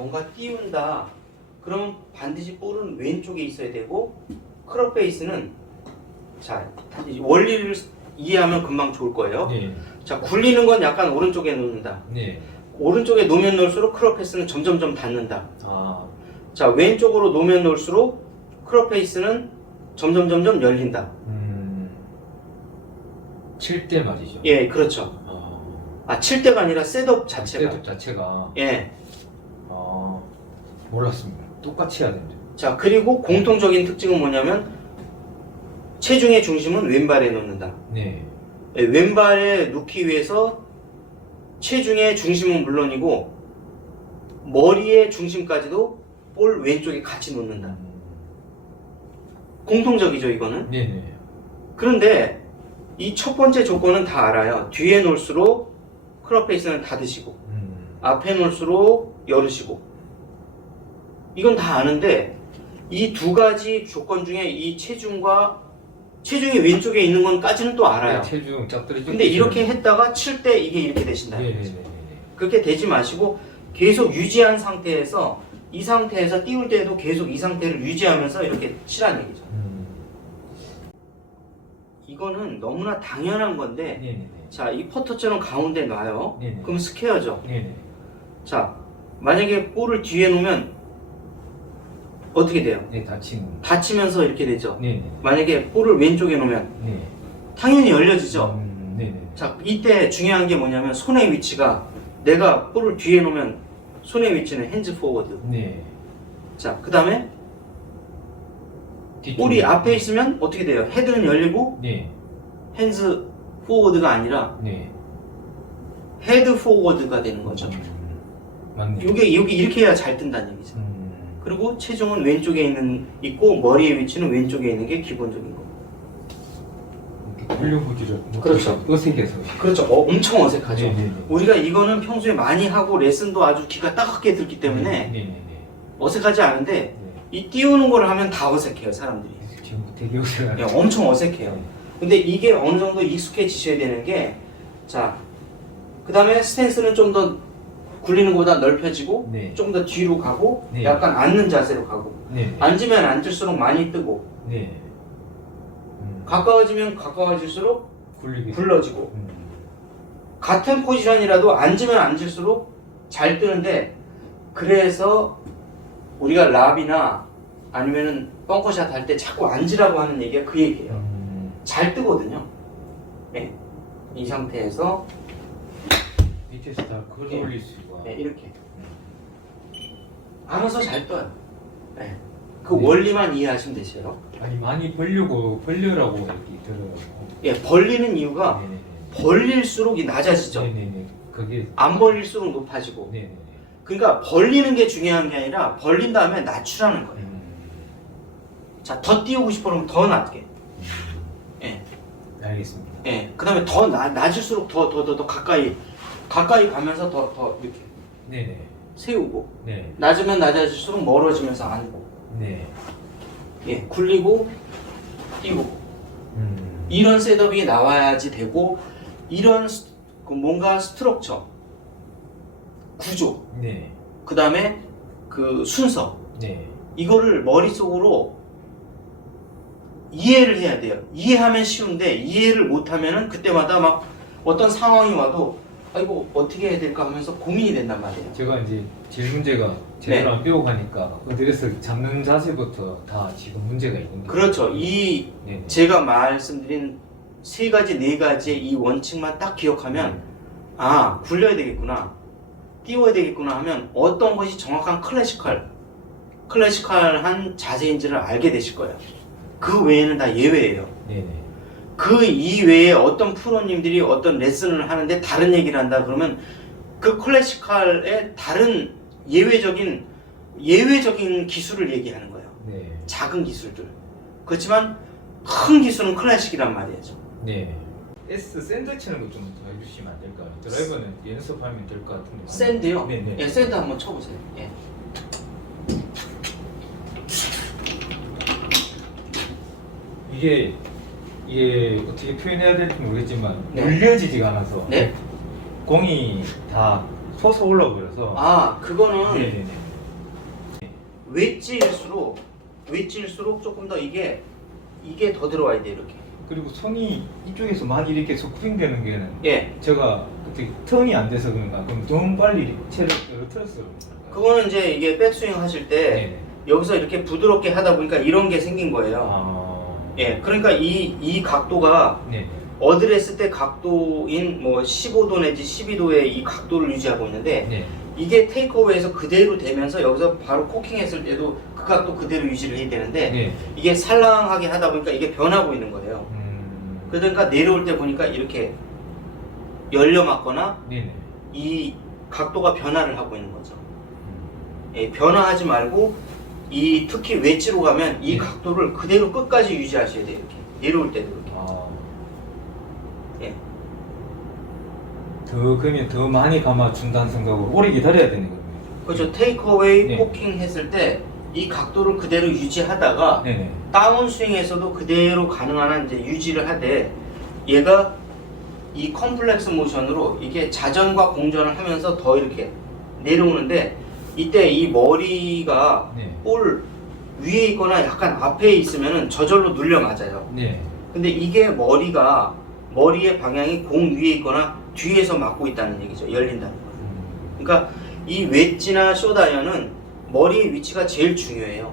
뭔가 띄운다. 그럼 반드시 볼은 왼쪽에 있어야 되고 크롭 페이스는 자 원리를 이해하면 금방 좋을 거예요. 네. 자 굴리는 건 약간 오른쪽에 놓는다. 네. 오른쪽에 놓으면 놓을수록 크롭 페이스는 점점점 닿는다. 아. 자 왼쪽으로 놓으면 놓을수록 크롭 페이스는 점점점점 열린다. 칠 때 말이죠. 예, 그렇죠. 칠 때가 아니라 셋업 자체가. 셋업 자체가. 예. 몰랐습니다. 똑같이 해야 된대. 자 그리고 공통적인 특징은 뭐냐면 체중의 중심은 왼발에 놓는다. 네. 예, 왼발에 놓기 위해서 체중의 중심은 물론이고 머리의 중심까지도 볼 왼쪽에 같이 놓는다. 공통적이죠 이거는. 네네. 그런데 이 첫 번째 조건은 다 알아요. 뒤에 놓을수록 크롭 페이스는 닫으시고 앞에 놓을수록 열으시고 이건 다 아는데 이 두 가지 조건 중에 이 체중이 왼쪽에 있는 건까지는 또 알아요. 네, 체중 짝들이. 근데 이렇게 했다가 칠 때 이게 이렇게 되신다. 네네네. 그렇게 되지 마시고 계속 유지한 상태에서 이 상태에서 띄울 때도 계속 이 상태를 유지하면서 이렇게 치라는 얘기죠. 이거는 너무나 당연한 건데 네네네. 자, 이 퍼터처럼 가운데 놔요. 네네. 그럼 스퀘어죠. 네네. 자, 만약에 볼을 뒤에 놓으면 어떻게 돼요? 네, 닫히면서 이렇게 되죠. 네네. 만약에 볼을 왼쪽에 놓으면 네. 당연히 열려지죠. 네네. 자, 이때 중요한 게 뭐냐면 손의 위치가 내가 볼을 뒤에 놓으면 손의 위치는 핸즈 포워드. 네. 자, 그 다음에 볼이 앞에 있으면 어떻게 돼요? 헤드는 열리고 네. 핸즈 포워드가 아니라 네. 헤드 포워드가 되는 거죠. 맞네. 이게 이렇게 해야 잘 뜬다는 얘기죠. 그리고 체중은 왼쪽에 있고 머리의 위치는 왼쪽에 있는 게 기본적인 거. 돌려보기를. 그렇죠. 어색해서. 그렇죠. 엄청 어색하죠. 네네네. 우리가 이거는 평소에 많이 하고 레슨도 아주 기가 따갑게 들기 때문에 네네네. 어색하지 않은데 이 띄우는 걸 하면 다 어색해요 사람들이. 지금 되게 어색해요. 네, 엄청 어색해요. 근데 이게 어느 정도 익숙해지셔야 되는 게 자, 그 다음에 스탠스는 좀 더 굴리는 것보다 넓혀지고 네. 좀 더 뒤로 가고 네. 약간 앉는 자세로 가고 네. 앉으면 앉을수록 많이 뜨고 네. 가까워지면 가까워질수록 굴리게. 굴러지고 같은 포지션이라도 앉으면 앉을수록 잘 뜨는데 그래서 우리가 랍이나 아니면은 벙커샷 할 때 자꾸 앉으라고 하는 얘기가 그 얘기예요. 잘 뜨거든요. 네. 이 상태에서 밑에서 다 걸어 올릴 수 있고. 네, 이렇게 알아서 잘 떠요. 네. 그 네. 원리만 이해하시면 되세요. 아니 많이 벌려라고 이렇게 들어요. 예, 벌리는 이유가 네네네. 벌릴수록 이 낮아지죠. 네네네. 그게. 안 벌릴수록 높아지고. 네네네. 그러니까 벌리는 게 중요한 게 아니라 벌린 다음에 낮추라는 거예요. 자, 더 띄우고 싶어 그러면 더 낮게. 예. 알겠습니다. 예. 그다음에 더 낮을수록 더 가까이 가면서 더 이렇게 네네. 세우고 네. 낮으면 낮아질수록 멀어지면서 앉고. 네. 예. 굴리고 띄우고. 이런 셋업이 나와야지 되고 이런 뭔가 스트럭처 구조 네. 그 다음에 그 순서 네. 이거를 머릿속으로 이해를 해야 돼요. 이해하면 쉬운데 이해를 못하면은 그때마다 막 어떤 상황이 와도 아이고 어떻게 해야 될까 하면서 고민이 된단 말이에요. 제가 이제 제일 문제가 제대로 안 배우고 가니까 어디에서 잡는 자세부터 다 지금 문제가 있는 거예요. 그렇죠. 네네. 제가 말씀드린 세 가지 네 가지의 이 원칙만 딱 기억하면 아 굴려야 되겠구나 띄워야 되겠구나 하면 어떤 것이 정확한 클래시컬한 자세인지를 알게 되실 거예요. 그 외에는 다 예외예요. 네네. 그 이외에 어떤 프로님들이 어떤 레슨을 하는데 다른 얘기를 한다 그러면 그 클래시컬의 다른 예외적인 기술을 얘기하는 거예요. 네. 작은 기술들. 그렇지만 큰 기술은 클래식이란 말이죠. 네. S 샌드 치는 거 좀 더 해주시면 안 될까요? 드라이버는 연습하면 될 것 같은데. 샌드요? 네네. 예, 샌드 한번 쳐보세요. 예. 이게 어떻게 표현해야 될지 모르겠지만 네. 올려지지가 않아서 네. 공이 다 솟아 올라버려서. 아, 그거는 네네네. 웨지일수록 조금 더 이게 더 들어와야 돼 이렇게. 그리고 손이 이쪽에서 많이 이렇게 스프링되는 게는 예. 제가 그때 턴이 안 돼서 그런가 그럼 너무 빨리 채를 떨어뜨렸어요. 그거는 이제 이게 백스윙 하실 때 네. 여기서 이렇게 부드럽게 하다 보니까 이런 게 생긴 거예요. 아. 예. 그러니까 이 각도가 네. 어드레스 때 각도인 뭐 15도 내지 12도의 이 각도를 유지하고 있는데 네. 이게 테이크어웨이에서 그대로 되면서 여기서 바로 코킹했을 때도 그 각도 그대로 유지를 해야 되는데 네. 이게 살랑하게 하다 보니까 이게 변하고 있는 거예요. 그러니까 내려올 때 보니까 이렇게 열려 맞거나 네네. 이 각도가 변화를 하고 있는 거죠. 예, 변화하지 말고 이 특히 웨지로 가면 이 네. 각도를 그대로 끝까지 유지하셔야 돼요. 이렇게 내려올 때도 이렇게. 아. 예. 그러면 더 많이 감아준다는 생각으로 오래 기다려야 되는 거예요. 그렇죠. 테이크어웨이 네. 포킹 했을 때 이 각도를 그대로 유지하다가 네네. 다운스윙에서도 그대로 가능한 한 이제 유지를 하되 얘가 이 컴플렉스 모션으로 이게 자전과 공전을 하면서 더 이렇게 내려오는데 이때 이 머리가 네. 볼 위에 있거나 약간 앞에 있으면은 저절로 눌려 맞아요. 네. 근데 이게 머리의 방향이 공 위에 있거나 뒤에서 맞고 있다는 얘기죠. 열린다는 거. 그러니까 이 웨지나 숏아이언은 머리의 위치가 제일 중요해요.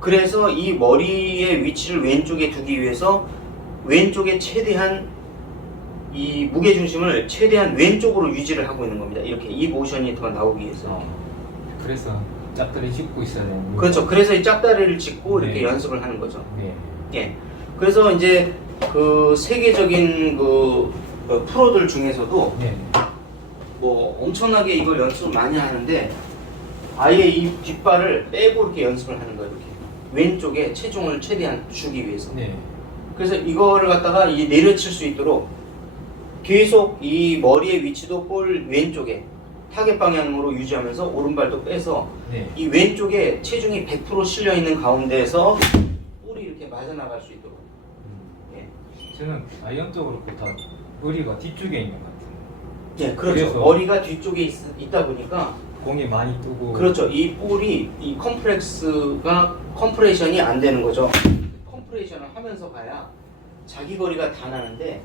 그래서 이 머리의 위치를 왼쪽에 두기 위해서 왼쪽에 최대한 이 무게 중심을 최대한 왼쪽으로 유지를 하고 있는 겁니다. 이렇게 이 모션이 더 나오기 위해서. 그래서 짝다리 짚고 있어야 되는 거예요. 그렇죠. 그래서 이 짝다리를 짚고 이렇게 네. 연습을 하는 거죠. 네. 예. 그래서 이제 그 세계적인 프로들 중에서도 네. 뭐 엄청나게 이걸 연습을 많이 하는데 아예 이 뒷발을 빼고 이렇게 연습을 하는 거예요. 이렇게 왼쪽에 체중을 최대한 주기 위해서. 네. 그래서 이거를 갖다가 이 내려칠 수 있도록 계속 이 머리의 위치도 볼 왼쪽에 타겟 방향으로 유지하면서 오른발도 빼서 네. 이 왼쪽에 체중이 100% 실려 있는 가운데에서 볼이 이렇게 맞아 나갈 수 있도록. 예. 저는 아이언 쪽으로 다 머리가 뒤쪽에 있는 것 같아요. 예, 그렇죠. 그래서 머리가 뒤쪽에 있다 보니까 공이 많이 뜨고. 그렇죠. 이 볼이 이 컴프레션이 안 되는 거죠. 컴프레션을 하면서 가야 자기 거리가 다 나는데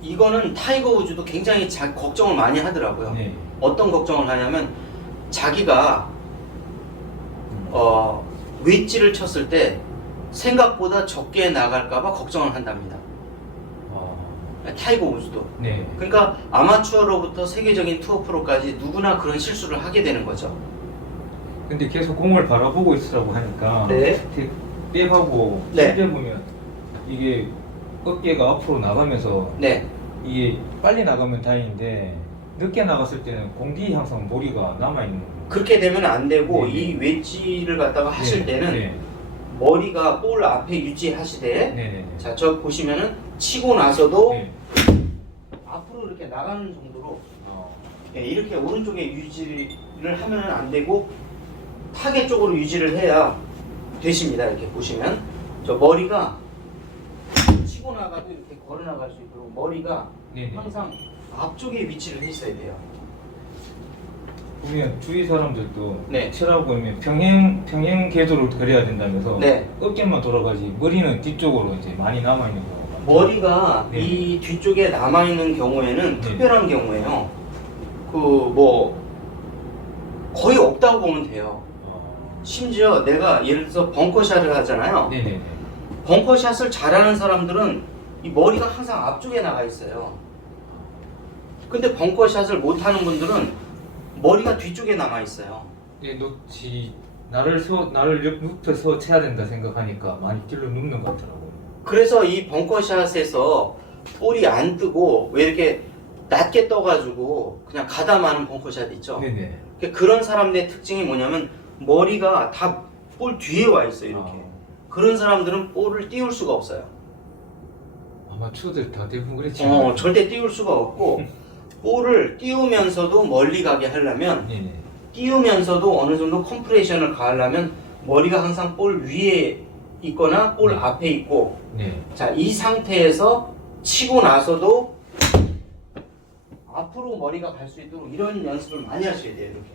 이거는 타이거 우즈도 굉장히 걱정을 많이 하더라고요. 네. 어떤 걱정을 하냐면 자기가 웨지를 쳤을 때 생각보다 적게 나갈까봐 걱정을 한답니다. 타이거 우즈도. 네. 그러니까 아마추어로부터 세계적인 투어 프로까지 누구나 그런 실수를 하게 되는 거죠. 근데 계속 공을 바라보고 있으라고 하니까 네. 백하고 네. 실제 보면 이게 어깨가 앞으로 나가면서 네. 이게 빨리 나가면 다행인데 늦게 나갔을 때는 공 뒤에 항상 머리가 남아있는 거예요. 그렇게 되면 안 되고 네. 이 웨지를 갖다가 하실 네. 때는 네. 머리가 볼 앞에 유지하시되 네네. 자, 저 보시면은 치고 나서도 네. 앞으로 이렇게 나가는 정도로 예, 이렇게 오른쪽에 유지를 하면은 안 되고 타겟 쪽으로 유지를 해야 되십니다. 이렇게 보시면 저 머리가 치고 나가도 이렇게 걸어 나갈 수 있도록 머리가 네네. 항상 앞쪽에 위치를 해 있어야 돼요. 보면 주위 사람들도 네. 치라고 하면 평행 궤도를 그려야 된다면서 네. 어깨만 돌아가지 머리는 뒤쪽으로 이제 많이 남아 있는 거. 머리가 네. 이 뒤쪽에 남아 있는 경우에는 네. 특별한 경우에요. 그 뭐 거의 없다고 보면 돼요. 심지어 내가 예를 들어서 벙커샷을 하잖아요. 네네네. 벙커샷을 잘하는 사람들은 이 머리가 항상 앞쪽에 나가 있어요. 근데 벙커샷을 못하는 분들은 머리가 뒤쪽에 남아 있어요. 네, 놓치 나를 눕혀서 쳐야 된다 생각하니까 많이 찔러 눕는 것 같더라고요. 그래서 이 벙커샷에서 볼이 안 뜨고 왜 이렇게 낮게 떠가지고 그냥 가담하는 벙커샷 있죠. 네네. 그런 사람들의 특징이 뭐냐면 머리가 다 볼 뒤에 와 있어요. 이렇게. 그런 그런 사람들은 볼을 띄울 수가 없어요. 아마추어들 다 대부분 그랬지. 절대 띄울 수가 없고 볼을 띄우면서도 멀리 가게 하려면 네네. 띄우면서도 어느 정도 컴프레션을 가하려면 머리가 항상 볼 위에 있거나 볼 네. 앞에 있고 네. 자, 이 상태에서 치고 나서도 앞으로 머리가 갈 수 있도록 이런 연습을 많이 하셔야 돼요. 이렇게.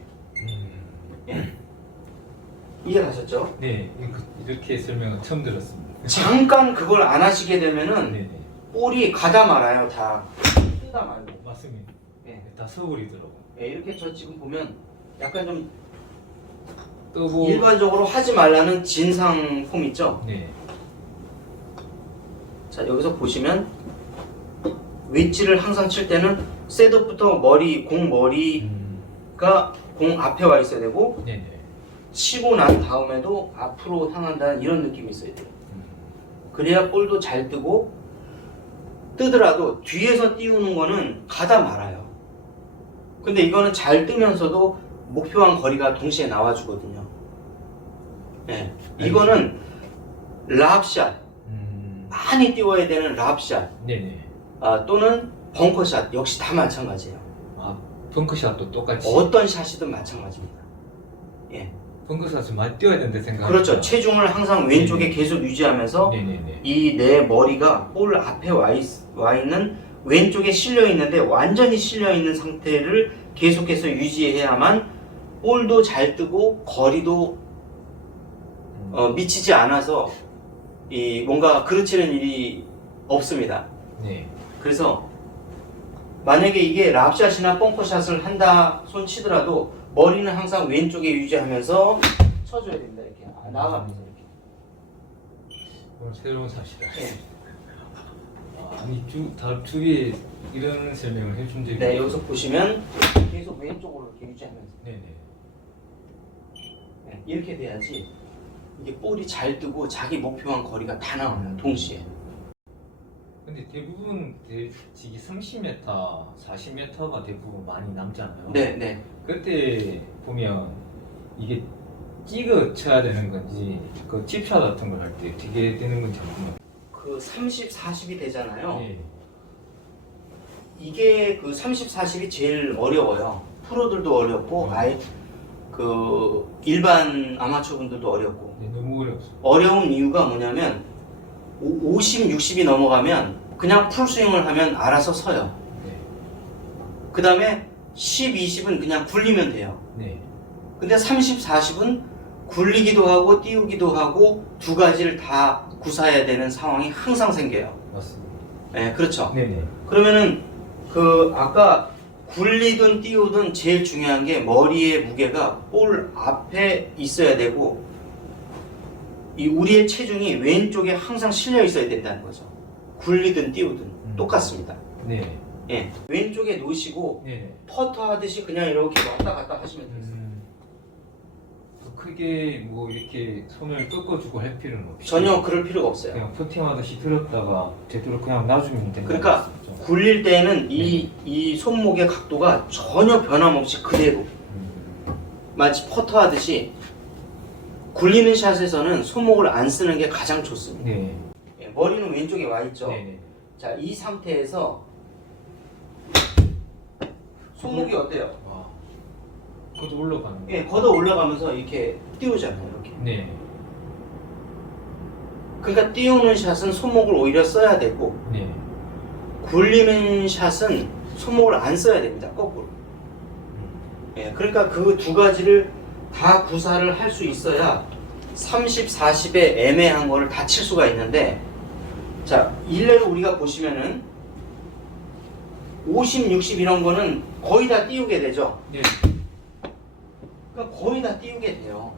예. 이해 가셨죠? 네, 이렇게 설명은 처음 들었습니다. 잠깐 그걸 안 하시게 되면은 네네. 볼이 가다 말아요. 다 뜨다 말고. 맞습니다. 예. 다 서울이더라고. 예, 이렇게 저 지금 보면 약간 좀 뜨고. 일반적으로 하지 말라는 진상 폼 있죠? 네. 자, 여기서 보시면 웨지를 항상 칠 때는 셋업부터 공 머리가 공 앞에 와 있어야 되고 네네. 치고 난 다음에도 앞으로 향한다는 이런 느낌이 있어야 돼요. 그래야 볼도 잘 뜨고 뜨더라도 뒤에서 띄우는 거는 가다 말아요. 근데 이거는 잘 뜨면서도 목표한 거리가 동시에 나와주거든요. 네. 이거는 랍샷, 많이 띄워야 되는 랍샷, 네네. 또는 벙커샷 역시 다 마찬가지예요. 아, 펑크샷도 똑같이. 어떤 샷이든 마찬가지입니다. 예. 펑크샷은 많이 뛰어야 된다 생각. 그렇죠. 체중을 항상 왼쪽에 계속 유지하면서 네네네. 이 내 머리가 볼 앞에 와 있는 왼쪽에 실려 있는데 완전히 실려 있는 상태를 계속해서 유지해야만 볼도 잘 뜨고 거리도 미치지 않아서 이 뭔가 그르치는 일이 없습니다. 네. 그래서 만약에 이게 랍샷이나 벙커샷을 한다 손 치더라도 머리는 항상 왼쪽에 유지하면서 쳐줘야 됩니다. 이렇게 나가면서 이렇게. 오늘 새로운 사실이다. 예. 아니 다 주위에 이런 설명을 해준 적이. 네, 여기서 보시면 계속 왼쪽으로 이렇게 유지하면서 네네. 네, 이렇게 돼야지 이게 볼이 잘 뜨고 자기 목표한 거리가 다 나와요. 동시에. 근데 대부분 대지기 30m, 40m가 대부분 많이 남잖아요. 네, 네. 그때 보면 이게 찍어 쳐야 되는 건지 그 칩샷 같은 걸 할 때 되게 되는 건지 한번. 그 30, 40이 되잖아요. 네. 이게 그 30, 40이 제일 어려워요. 프로들도 어렵고 아예 그 일반 아마추어 분들도 어렵고. 네, 너무 어려웠어. 어려운 이유가 뭐냐면 50, 60이 넘어가면 그냥 풀스윙을 하면 알아서 서요. 네. 그 다음에 10, 20은 그냥 굴리면 돼요. 네. 근데 30, 40은 굴리기도 하고 띄우기도 하고 두 가지를 다 구사해야 되는 상황이 항상 생겨요. 맞습니다. 네, 그렇죠. 네네. 그러면은 그 아까 굴리든 띄우든 제일 중요한 게 머리의 무게가 볼 앞에 있어야 되고 이 우리의 체중이 왼쪽에 항상 실려 있어야 된다는 거죠. 굴리든 띄우든 똑같습니다. 네. 예, 왼쪽에 놓으시고 네. 퍼터 하듯이 그냥 이렇게 왔다 갔다 하시면 돼요. 크게 뭐 이렇게 손을 꺾어주고 할 필요는 없이 전혀 그럴 필요가 없어요. 그냥 퍼팅하듯이 들었다가 되도록 그냥 놔주면 된다. 그러니까 굴릴 때는 이 손목의 각도가 전혀 변함없이 그대로 마치 퍼터 하듯이 굴리는 샷에서는 손목을 안 쓰는 게 가장 좋습니다. 네. 예, 머리는 왼쪽에 와 있죠. 네네. 자, 이 상태에서 손목이 어때요? 와. 그것도 올라가는 거. 예, 걷어 올라가면서 이렇게 띄우잖아요. 이렇게. 네. 그러니까 띄우는 샷은 손목을 오히려 써야 되고 네. 굴리는 샷은 손목을 안 써야 됩니다. 거꾸로. 예, 그러니까 그 두 가지를 다 구사를 할 수 있어야 30, 40의 애매한 거를 다 칠 수가 있는데 자, 일례로 우리가 보시면은 50, 60 이런 거는 거의 다 띄우게 되죠. 네. 그러니까 거의 다 띄우게 돼요.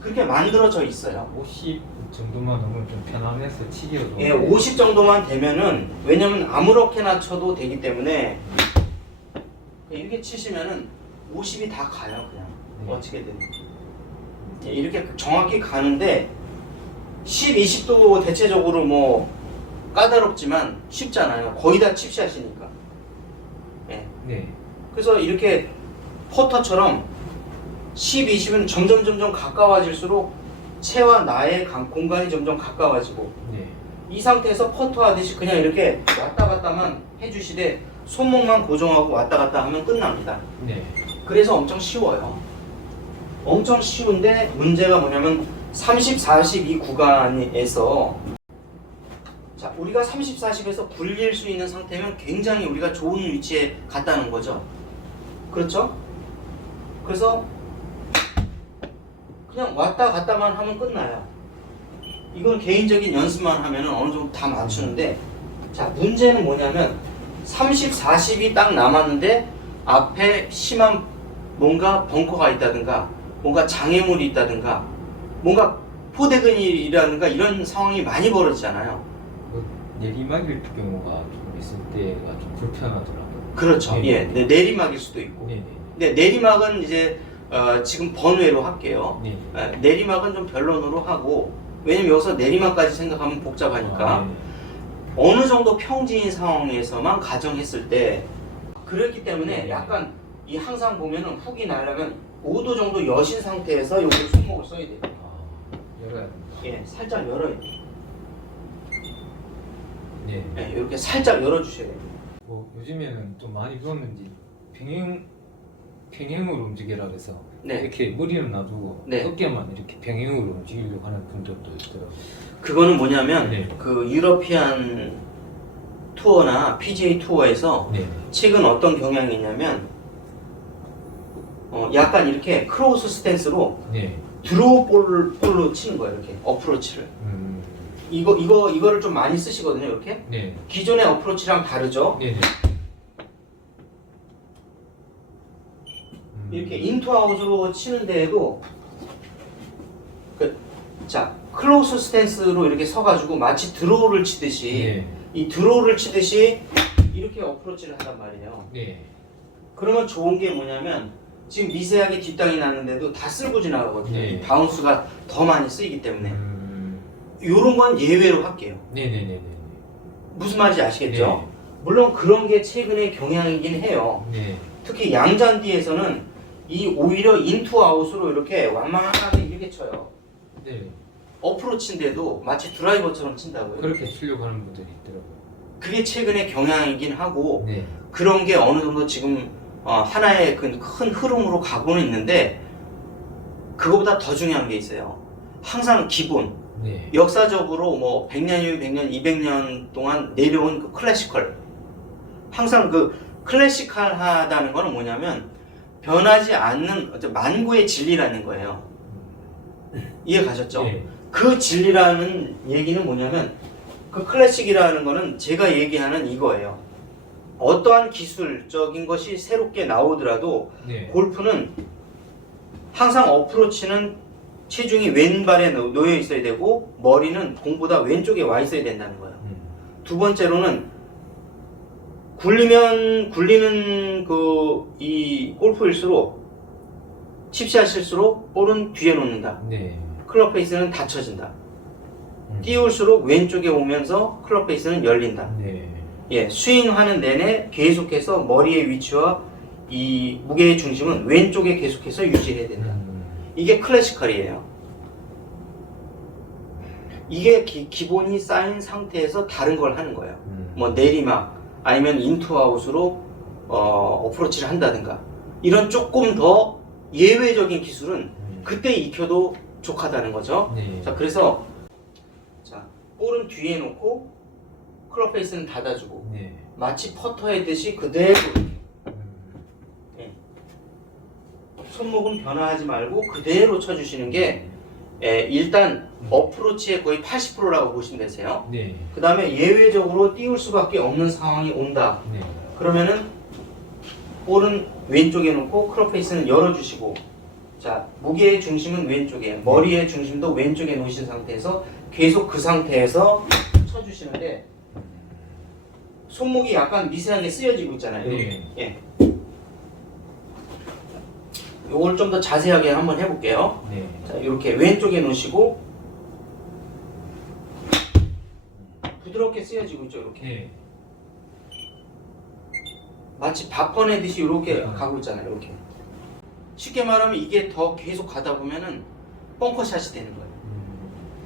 그렇게 만들어져 있어요. 50 정도만 넘으면 좀 편안해서 치기도. 예, 50 정도만 되면은 왜냐면 아무렇게나 쳐도 되기 때문에 이렇게 치시면은 50이 다 가요 그냥 어떻게든. 예, 이렇게 정확히 가는데 10, 20도 대체적으로 뭐 까다롭지만 쉽잖아요. 거의 다 칩샷이니까. 예. 네. 그래서 이렇게 퍼터처럼 10, 20은 점점 가까워질수록 채와 나의 공간이 점점 가까워지고 네. 이 상태에서 퍼터 하듯이 그냥 이렇게 왔다 갔다만 해주시되 손목만 고정하고 왔다 갔다 하면 끝납니다. 네. 그래서 엄청 쉬워요. 엄청 쉬운데 문제가 뭐냐면 30, 40 이 구간에서 자, 우리가 30, 40에서 굴릴 수 있는 상태면 굉장히 우리가 좋은 위치에 갔다는 거죠. 그렇죠? 그래서 그냥 왔다 갔다만 하면 끝나요. 이건 개인적인 연습만 하면 어느 정도 다 맞추는데, 자, 문제는 뭐냐면 30, 40이 딱 남았는데 앞에 심한 뭔가 벙커가 있다든가 뭔가 장애물이 있다든가 뭔가 포대근이라든가 이런 상황이 많이 벌어지잖아요. 그 내리막일 경우가 좀 있을 때가 좀 불편하더라고요. 그렇죠. 네. 예, 네, 내리막일 수도 있고. 네네. 근데 내리막은 이제 지금 번외로 할게요. 네. 내리막은 좀 변론으로 하고, 왜냐면 여기서 내리막까지 생각하면 복잡하니까 아, 네. 어느 정도 평지인 상황에서만 가정했을 때, 그렇기 때문에 네. 약간 이 항상 보면은 훅이 나려면 5도 정도 여신 상태에서 여기 손목을 써야 돼요. 열어야 됩니다. 예, 살짝 열어야 돼요. 네. 예, 이렇게 살짝 열어주셔야 돼요. 뭐 요즘에는 좀 많이 배웠는지 평행으로 움직이라 그래서 네. 이렇게 머리는 놔두고 네. 어깨만 이렇게 평행으로 움직이려고 하는 분들도 있더라고요. 그거는 뭐냐면 네. 그 유러피안 투어나 PGA 투어에서 네. 최근 어떤 경향이 있냐면 약간 이렇게 크로스 스탠스로 네. 드로우 볼로 치는 거예요. 이렇게 어프로치를. 이거를 좀 많이 쓰시거든요. 이렇게 네. 기존의 어프로치랑 다르죠. 네. 네. 이렇게 인투아웃으로 치는 데에도 자, 클로스 스탠스로 이렇게 서가지고 마치 드로우를 치듯이 네. 이 드로우를 치듯이 이렇게 어프로치를 한단 말이에요. 네. 그러면 좋은 게 뭐냐면 지금 미세하게 뒷땅이 나는데도 다 쓸고 지나가거든요. 네. 바운스가 더 많이 쓰이기 때문에 네. 요런 건 예외로 할게요. 네네네네. 무슨 말인지 아시겠죠? 네. 물론 그런 게 최근의 경향이긴 해요. 네. 특히 양잔디에서는 이 오히려 인투아웃으로 이렇게 완만하게 이렇게 쳐요. 네. 어프로치인데도 마치 드라이버처럼 친다고요. 그렇게 치려고 하는 분들이 있더라고요. 그게 최근의 경향이긴 하고 네. 그런 게 어느 정도 지금 하나의 큰 흐름으로 가고는 있는데, 그거보다 더 중요한 게 있어요. 항상 기본, 네. 역사적으로 뭐 100년이면 100년, 200년 동안 내려온 그 클래시컬, 항상 그 클래시컬하다는 거는 뭐냐면 변하지 않는 어떤 만고의 진리라는 거예요. 이해 가셨죠? 네. 그 진리라는 얘기는 뭐냐면 그 클래식이라는 거는 제가 얘기하는 이거예요. 어떠한 기술적인 것이 새롭게 나오더라도 네. 골프는 항상 어프로치는 체중이 왼발에 놓여 있어야 되고 머리는 공보다 왼쪽에 와 있어야 된다는 거예요. 두 번째로는 굴리는 이 골프일수록 칩샷일수록 볼은 뒤에 놓는다. 네. 클럽 페이스는 닫혀진다. 띄울수록 왼쪽에 오면서 클럽 페이스는 열린다. 네. 예, 스윙하는 내내 계속해서 머리의 위치와 이 무게의 중심은 왼쪽에 계속해서 유지해야 된다. 이게 클래시컬이에요. 이게 기본이 쌓인 상태에서 다른 걸 하는 거예요. 뭐 내리막 아니면 인투아웃으로 어프로치를 한다든가 이런 조금 더 예외적인 기술은 그때 익혀도 족하다는 거죠. 네. 자, 그래서 자, 볼은 뒤에 놓고 클럽 페이스는 닫아주고 네. 마치 퍼터 해듯이 그대로 손목은 변화하지 말고 그대로 쳐주시는 게 일단 어프로치의 거의 80%라고 보시면 되세요. 네. 그 다음에 예외적으로 띄울 수밖에 없는 상황이 온다. 네. 그러면은 볼은 왼쪽에 놓고 클럽 페이스는 열어주시고, 자, 무게의 중심은 왼쪽에, 머리의 중심도 왼쪽에 놓으신 상태에서 계속 그 상태에서 쳐주시는데 손목이 약간 미세하게 쓰여지고 있잖아요. 네. 예. 요걸 좀 더 자세하게 한번 해볼게요. 네. 자, 이렇게 왼쪽에 놓으시고 부드럽게 쓰여지고 있죠. 이렇게 네. 마치 밥 꺼내듯이 이렇게 음. 가고 있잖아요. 이렇게 쉽게 말하면 이게 더 계속 가다 보면은 벙커샷이 되는 거예요.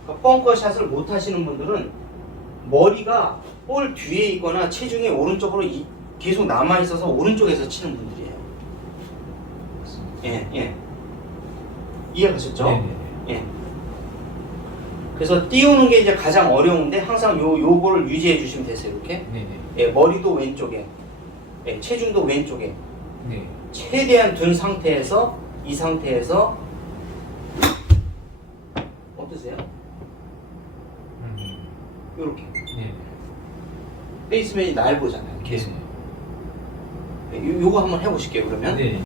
그러니까 벙커샷을 못 하시는 분들은 머리가 볼 뒤에 있거나 체중이 오른쪽으로 계속 남아 있어서 오른쪽에서 치는 분들이에요. 예, 예. 이해가셨죠? 네. 예. 그래서 띄우는 게 이제 가장 어려운데 항상 요거를 유지해 주시면 되세요. 이렇게. 네. 예, 머리도 왼쪽에, 예, 체중도 왼쪽에. 네. 최대한 둔 상태에서 이 상태에서 보세요. 음. 이렇게 네. 베이스맨이 날 보잖아요. 계속. 네. 요거 한번 해보실게요. 그러면 네.